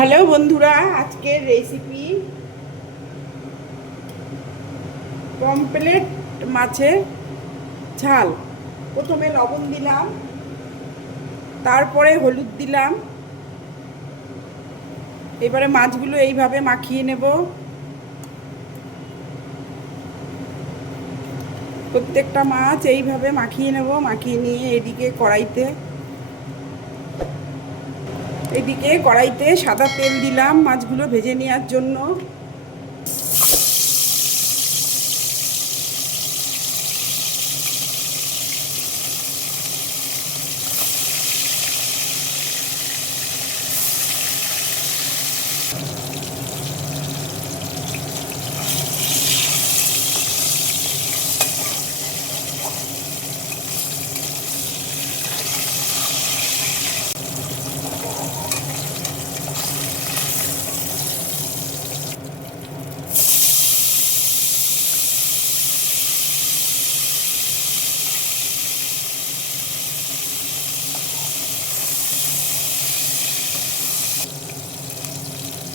Hello বন্ধুরা, আজকের recipe pomfret মাছের ঝাল। প্রথমে লবণ দিলাম, তারপরে হলুদ দিলাম। এবারে মাছগুলো এইভাবে মাখিয়ে নেব। প্রত্যেকটা মাছ এইভাবে মাখিয়ে নেব, মাখিয়ে নিয়ে এদিকে কড়াইতে এদিকে কড়াইতে সাদা তেল দিলাম মাছগুলো ভেজে নেওয়ার জন্য।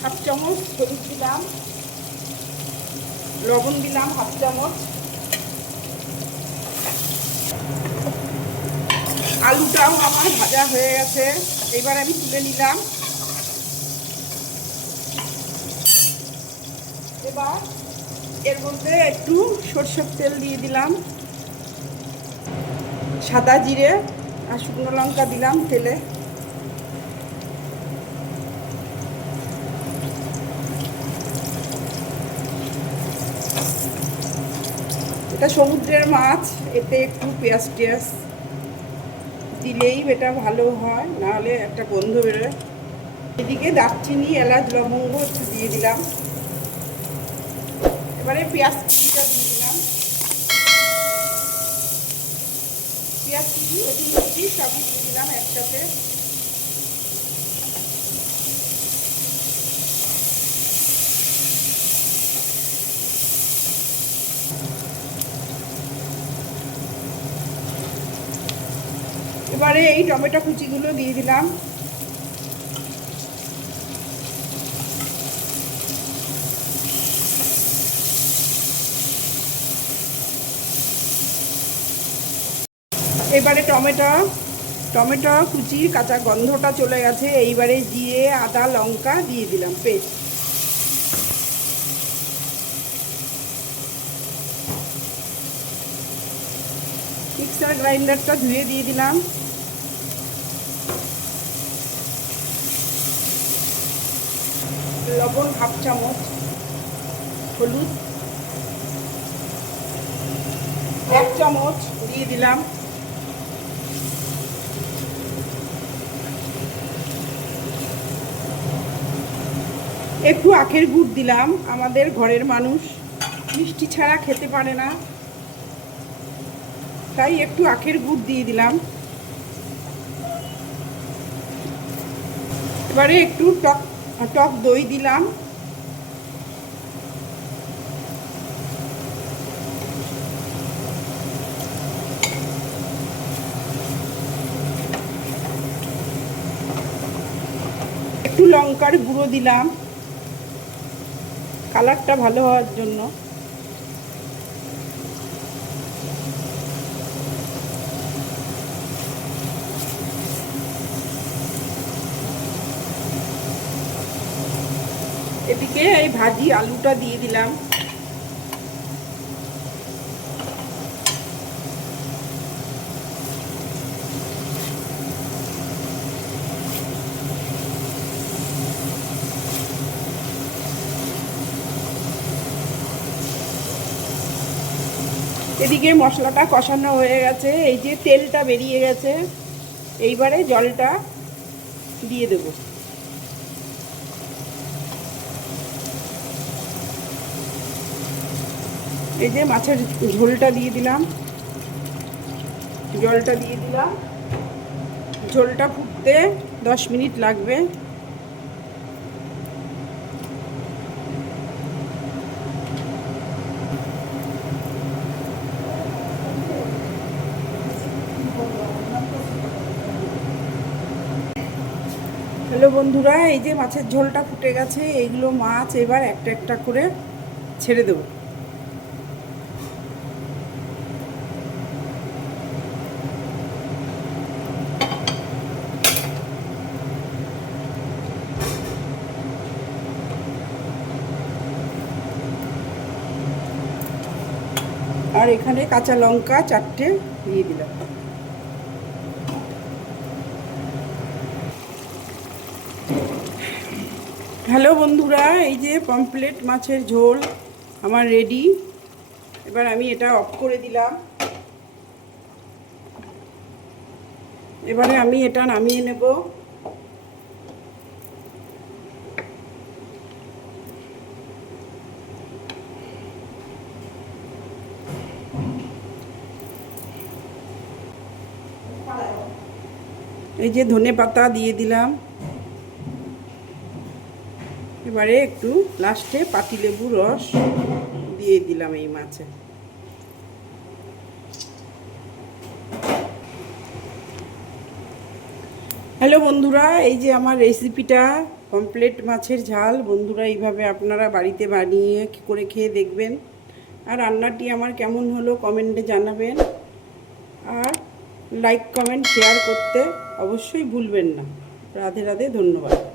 হাফ চামচ হলুদ দিলাম লবণ দিলাম হাফ চামচ, আলুটাও আমার ভাজা হয়ে গেছে, এবার আমি তুলে নিলাম। এবার এর মধ্যে একটু সর্ষের তেল দিয়ে দিলাম। সাদা জিরে আর শুকনো লঙ্কা দিলাম তেলে। এটা সমুদ্রের মাছ, এতে একটু পেঁয়াজ টেয়াজ দিলেই এটা ভালো হয়, নাহলে একটা গন্ধ বেরোয়। এদিকে দারচিনি, এলাচ, লবঙ্গ একটু দিয়ে দিলাম। এবারে পেঁয়াজ কুচিটা দিয়ে দিলাম। পেঁয়াজ কুচি কুচি সবই দিয়ে দিলাম একসাথে। এবারে এই টমেটো কুচিগুলো দিয়ে দিলাম। এবারে টমেটো টমেটো কুচি কাঁচা গন্ধটা চলে গেছে। এইবারে জিরে আদা, লঙ্কা দিয়ে দিলাম, পেস্ট। মিক্সার গ্রাইন্ডারটা ধুয়ে দিয়ে দিলাম। লবণ হাফ চামচ হলুদ, এক চামচ দিয়ে দিলাম। একটু আখের গুড় দিলাম, আমাদের ঘরের মানুষ। মিষ্টি ছাড়া খেতে পারে না। তাই একটু আখের গুড় দিয়ে দিলাম। এবারে একটু টক টক দই দিলাম। একটু লঙ্কার গুঁড়ো দিলাম। কালারটা ভালো হওয়ার জন্য। এদিকে এই ভাজি আলুটা দিয়ে দিলাম। এদিকে মশলাটা কষানো হয়ে গেছে, এই যে তেলটা বেরিয়ে গেছে, এইবারে জলটা দিয়ে দেবো। এই যে মাছের ঝোলটা দিয়ে দিলাম। জলটা দিয়ে দিলাম। ঝোলটা ফুটতে দশ মিনিট লাগবে। হ্যালো বন্ধুরা, এই যে মাছের ঝোলটা ফুটে গেছে, এইগুলো মাছ এবার একটা একটা করে ছেড়ে দেবো। আর এখানে কাঁচা লঙ্কা চারটে দিয়ে দিলাম। হ্যালো বন্ধুরা, এই যে পমপ্লেট মাছের ঝোল আমার রেডি। এবার আমি এটা অফ করে দিলাম। এবারে আমি এটা নামিয়ে নেব। এই যে ধনে পাতা দিয়ে দিলাম। এবারে একটু লাস্টে পাতিলেবু রস দিয়ে দিলাম এই মাছে। হ্যালো বন্ধুরা, এই যে আমার রেসিপিটা কমপ্লিট মাছের ঝাল। বন্ধুরা, এইভাবে আপনারা বাড়িতে বানিয়ে করে খেয়ে দেখবেন। আর রান্নাটি আমার কেমন হলো কমেন্টে জানাবেন। আর লাইক কমেন্ট শেয়ার করতে অবশ্যই ভুলবেন না। রাধে রাধে ধন্যবাদ।